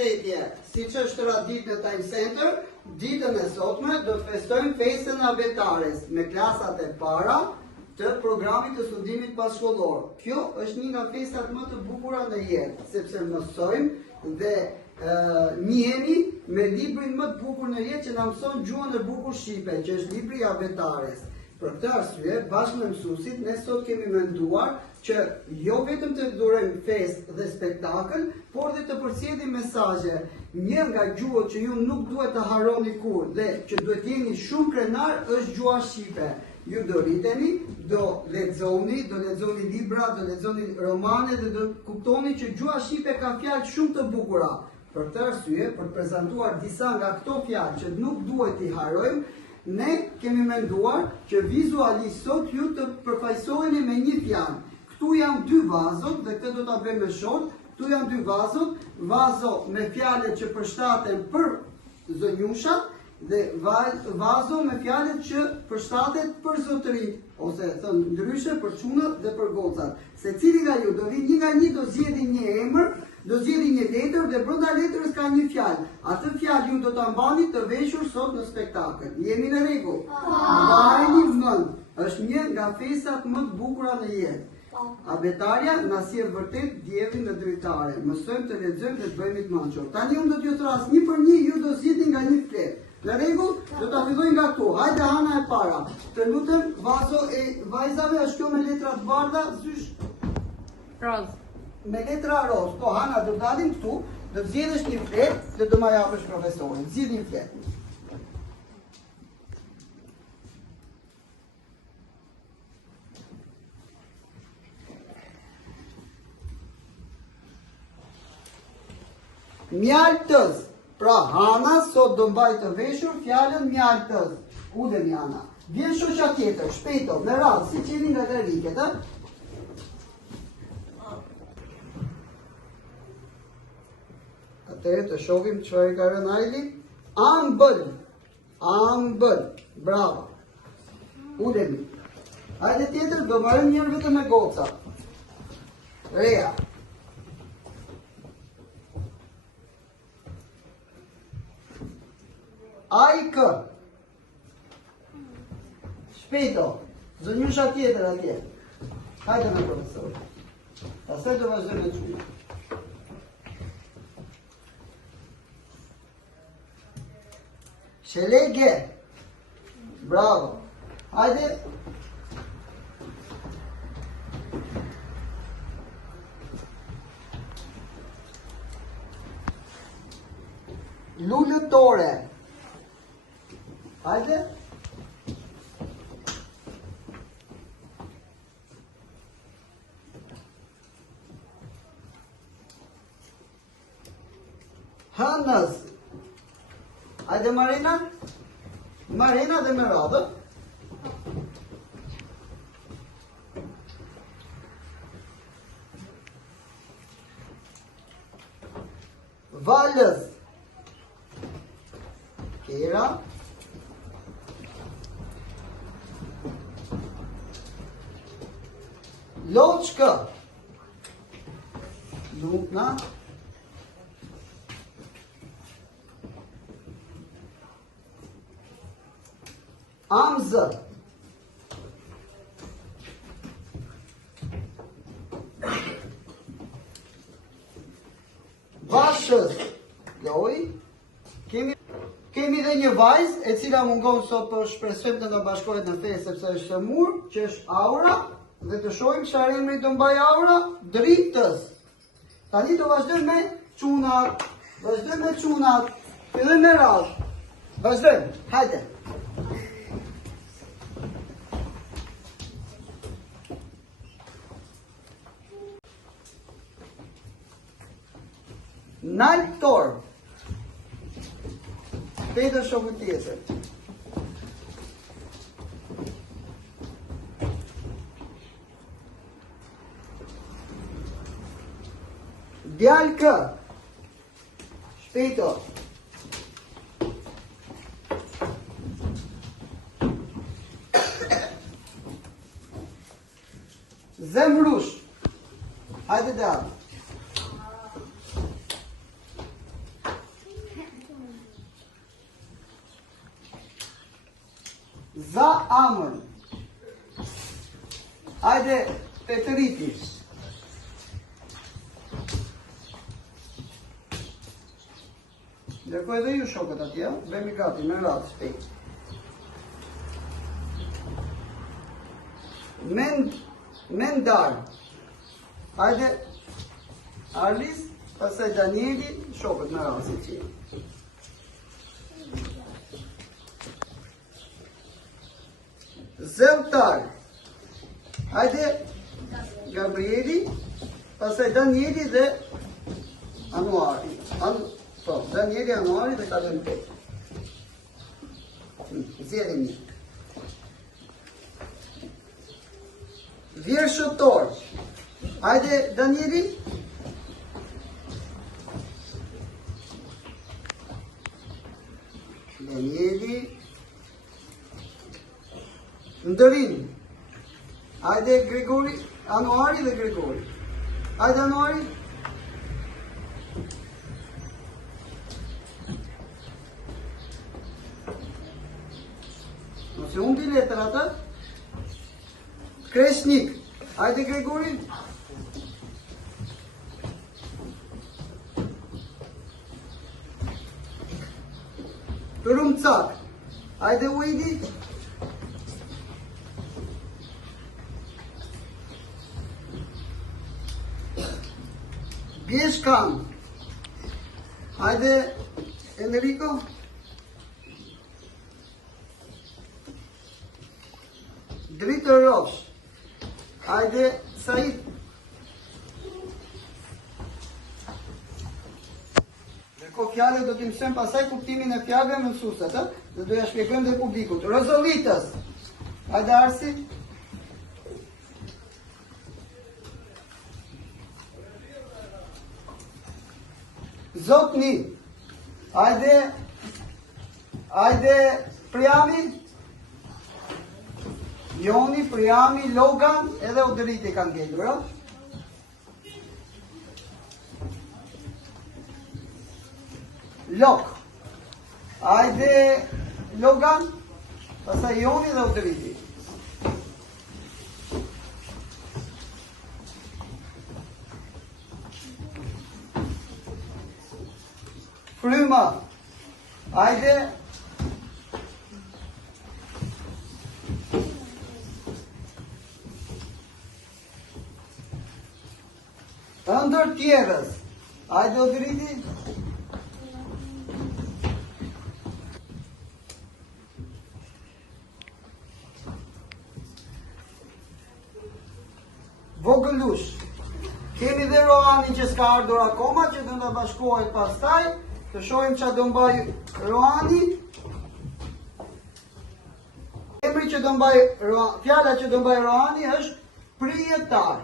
Përshëndetje, siç është traditë në Time Center, ditën e sotme do të festojmë festën e abetares me klasat e para të programit të studimit bashkëkollor. Kjo është një nga festat më të bukura në jetë, sepse mësojmë dhe njihemi me librin më të bukur në jetë që na mëson gjuhën e bukur shqipe, që është libri i abetares. Për këtë arsye, bashkë me mësuesit, ne sot kemi menduar që jo vetëm të durojmë festë dhe spektakël, por dhe të përcjellim mesazhe. Një nga gjuhët që ju nuk duhet të harroni kur dhe që duhet jeni shumë krenar është gjuha shqipe. Ju do rriteni, do lexoni libra, do lexoni romane dhe do kuptoni që gjuha shqipe ka fjalë shumë të bukura. Për këtë arsye, për të prezantuar disa nga këto fjalë që nuk duhet i harrojmë, ne kemi menduar që vizualisht sot ju të përfaqësoheni me një fjalë. Këtu janë dy vazot dhe këtë do ta bëjmë me short. Këtu janë dy vazot, vazo me fjalët që përshtaten për zënjushat dhe vazo me fjalët që përshtatet për zotërit, ose thënë ndryshe për çunat dhe për gocat. Secili nga ju do vi një nga një, do zgjidhni një emër, do zgjidhni një letër dhe brenda letrës ka një fjalë. Atë fjalë ju do ta mbani të veshur sot në spektakël. Jemi në rregull? Mbajeni mend. Është një nga festat më të bukura në jetë. Abetaria na sjell vërtet diellin në dritare. Mësojmë të lexojmë dhe të bëhemi të mençur. Tani unë do t'ju thras një për një, ju do zgjidhni nga një fletë. Në rregull? Do ta fillojmë nga këtu. Hajde Hana e para. Të lutem, vazo e vajzave është kjo me letra të bardha, zysh. Roz. Me letra roz. Po Hana, do dalim këtu, do të zgjedhësh një fletë dhe do ma japësh profesorin. Zgjidh një fletë. Mjaltës. Pra Hana sot do mbaj të veshur fjalën mjaltës. Ulemi Hana. Vjen shoqja tjetër, shpejto, me radhë, si qeni nga Gariket, ha? Atëherë të shohim çfarë ka rënë Ajli. Ambël. Ambël. Bravo. Ulemi. Hajde tjetër, do marrim njërë vetëm me goca. Rea. Ajkë. Shpejto. Zënjusha tjetër atje. Hajde me profesor. Pastaj do vazhdojmë me çuna. Shelege. Bravo. Hajde. Lulëtore. Hajde. Hënës. Hajde Marina. Marina dhe me radhë. Valës. Kera. Loçka. Lupna. Amzë. Vashës. Loj. Kemi dhe një vajzë e cila mungon sot për shpresojmë të na bashkohet në festë sepse është shëmur, që është Aura, dhe të shohim çfarë emri do mbaj Aura, Dritës. Tani do vazhdojmë me çunat. Vazhdojmë me çunat. Fillojmë me radhë. Vazhdojmë. Hajde. Naltor. Peter shoku tjetër. Djalkë. Shpejto. Zemrush. Hajde dal. Za amën. Hajde, Petëriti. Ndërkohë edhe ju shokët atje, bëmi gati, me ratë shpejt. Mendar. Hajde, Arlis, pastaj Danieli, shokët me ratë si që. Zevtar. Hajde, Gabrieli, pastaj Danieli dhe Anuari. Po, Danieli, Anuari dhe kalojmë te. Zjedhim një. Vjershëtor. Hajde, Danieli. Danieli. Ndërin. Hajde, Gregori. Anuari dhe Gregori. Hajde, Anuari. Nëse unë di letër atë. Kresnik. Hajde, Gregori. Rumcak. Hajde, Ujdi. Bjeshkan. Hajde, Enrico. Dritë Rosh. Hajde, Said. Dhe ko fjale do t'i mësojmë pasaj kuptimin e fjallëve mësuset, dhe do ja shpjegojmë dhe publikut. Rozolitës. Hajde, Arsi. Zotni. Hajde, Priami. Joni, Priami, Logan, edhe Oderiti kanë gjendur, Lok. Hajde, Logan, pastaj Joni dhe Oderiti. Fryma. Hajde, ëndër tjerës. Hajde, Oderiti. Vogëlush. Kemi dhe Roani që s'ka ardhur akoma, që do të bashkohet pastaj, të shohim çfarë do mbaj Roani. Emri që do mbaj Roani, fjala që do mbaj Roani është prijetar.